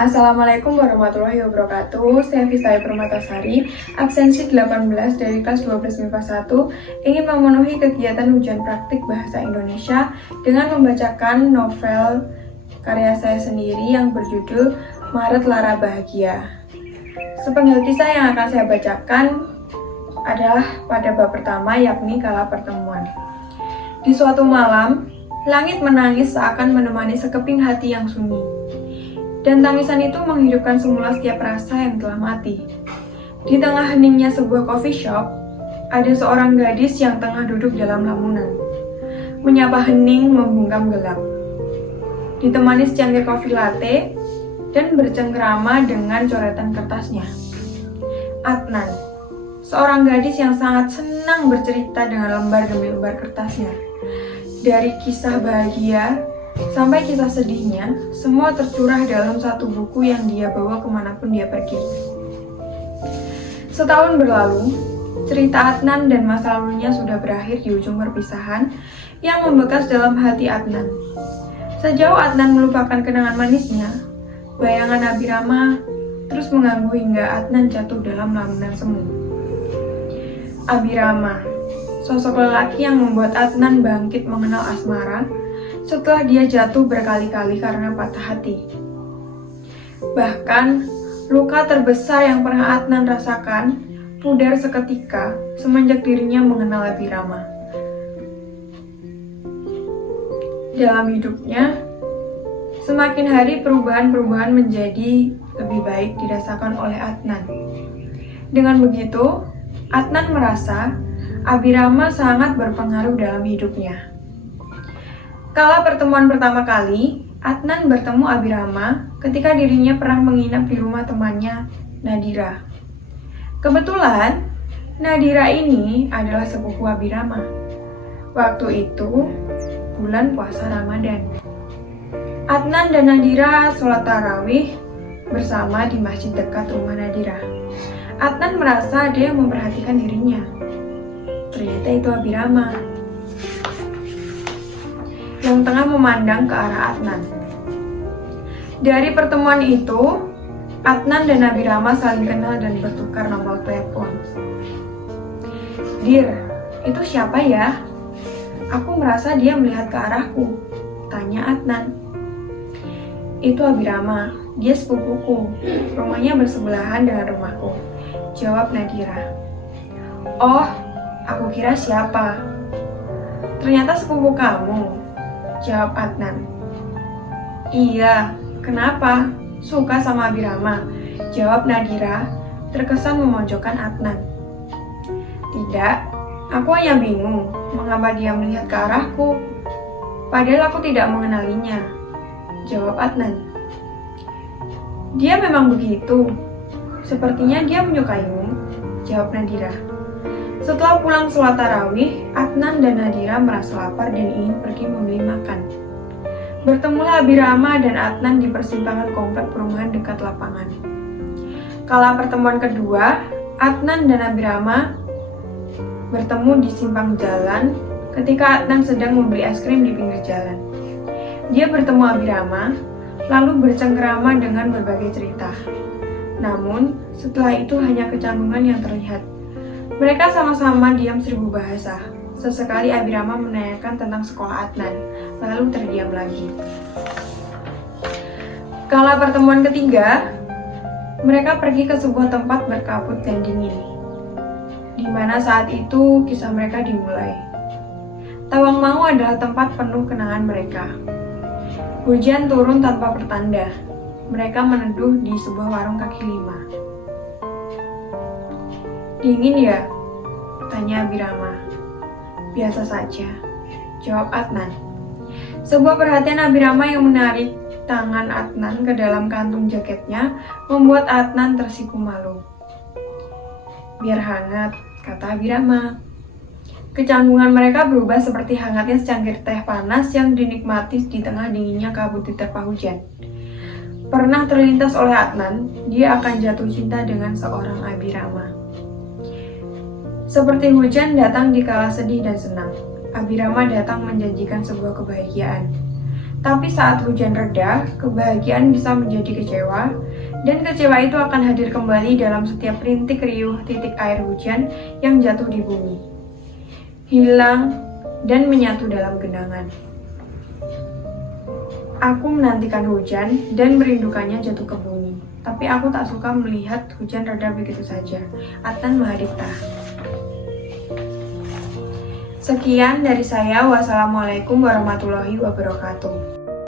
Assalamualaikum warahmatullahi wabarakatuh. Saya Fisaya Permatasari, absensi 18 dari kelas 12 MIPA 1, ingin memenuhi kegiatan ujian praktik bahasa Indonesia dengan membacakan novel karya saya sendiri yang berjudul Maret Lara Bahagia. Sepenggal kisah yang akan saya bacakan adalah pada bab pertama, yakni kala pertemuan. Di suatu malam, langit menangis seakan menemani sekeping hati yang sunyi. Dan tangisan itu menghidupkan semula setiap rasa yang telah mati. Di tengah heningnya sebuah coffee shop, ada seorang gadis yang tengah duduk dalam lamunan. Menyapa hening membungkam gelap. Ditemani secangkir kopi latte dan bercengkrama dengan coretan kertasnya. Adnan, seorang gadis yang sangat senang bercerita dengan lembar demi lembar kertasnya. Dari kisah bahagia sampai kisah sedihnya, semua tercurah dalam satu buku yang dia bawa kemanapun dia pergi. Setahun berlalu, cerita Adnan dan masa lalunya sudah berakhir di ujung perpisahan yang membekas dalam hati Adnan. Sejauh Adnan melupakan kenangan manisnya, bayangan Abirama terus mengganggu hingga Adnan jatuh dalam lamunan semu. Abirama, sosok lelaki yang membuat Adnan bangkit mengenal asmara setelah dia jatuh berkali-kali karena patah hati. Bahkan, luka terbesar yang pernah Adnan rasakan pudar seketika semenjak dirinya mengenal Abirama. Dalam hidupnya, semakin hari perubahan-perubahan menjadi lebih baik dirasakan oleh Adnan. Dengan begitu, Adnan merasa Abirama sangat berpengaruh dalam hidupnya. Kala pertemuan pertama kali, Adnan bertemu Abirama ketika dirinya pernah menginap di rumah temannya, Nadira. Kebetulan, Nadira ini adalah sepupu Abirama. Waktu itu, bulan puasa Ramadan. Adnan dan Nadira sholat tarawih bersama di masjid dekat rumah Nadira. Adnan merasa ada yang memperhatikan dirinya. Ternyata itu Abirama yang tengah memandang ke arah Adnan. Dari pertemuan itu, Adnan dan Abirama saling kenal dan bertukar nomor telepon. "Dir, itu siapa ya? Aku merasa dia melihat ke arahku," tanya Adnan. "Itu Abirama, dia sepupuku. Rumahnya bersebelahan dengan rumahku," jawab Nadira. "Oh, aku kira siapa. Ternyata sepupu kamu," jawab Adnan. "Iya, kenapa? Suka sama Abirama?" jawab Nadira, terkesan memojokkan Adnan. "Tidak, aku hanya bingung mengapa dia melihat ke arahku. Padahal aku tidak mengenalinya," jawab Adnan. "Dia memang begitu. Sepertinya dia menyukaimu," jawab Nadira. Setelah pulang sholat tarawih, Adnan dan Nadira merasa lapar dan ingin pergi membeli makan. Bertemulah Abirama dan Adnan di persimpangan komplek perumahan dekat lapangan. Kala pertemuan kedua, Adnan dan Abirama bertemu di simpang jalan ketika Adnan sedang membeli es krim di pinggir jalan. Dia bertemu Abirama, lalu bercengkerama dengan berbagai cerita. Namun, setelah itu hanya kecanggungan yang terlihat. Mereka sama-sama diam 1000 bahasa. Sesekali Abirama menanyakan tentang sekolah Adnan, lalu terdiam lagi. Kala pertemuan ketiga, mereka pergi ke sebuah tempat berkabut dan dingin, di mana saat itu kisah mereka dimulai. Tawangmangu adalah tempat penuh kenangan mereka. Hujan turun tanpa pertanda. Mereka meneduh di sebuah warung kaki lima. "Dingin ya?" tanya Abirama. "Biasa saja," jawab Adnan. Sebuah perhatian Abirama yang menarik tangan Adnan ke dalam kantung jaketnya membuat Adnan tersipu malu. "Biar hangat," kata Abirama. Kecanggungan mereka berubah seperti hangatnya secangkir teh panas yang dinikmati di tengah dinginnya kabut diterpa hujan. Pernah terlintas oleh Adnan, dia akan jatuh cinta dengan seorang Abirama. Seperti hujan datang di kala sedih dan senang, Abirama datang menjanjikan sebuah kebahagiaan. Tapi saat hujan reda, kebahagiaan bisa menjadi kecewa, dan kecewa itu akan hadir kembali dalam setiap rintik riuh titik air hujan yang jatuh di bumi, hilang, dan menyatu dalam genangan. Aku menantikan hujan dan merindukannya jatuh ke bumi, tapi aku tak suka melihat hujan reda begitu saja. Adnan Mahadipta. Sekian dari saya. Wassalamualaikum warahmatullahi wabarakatuh.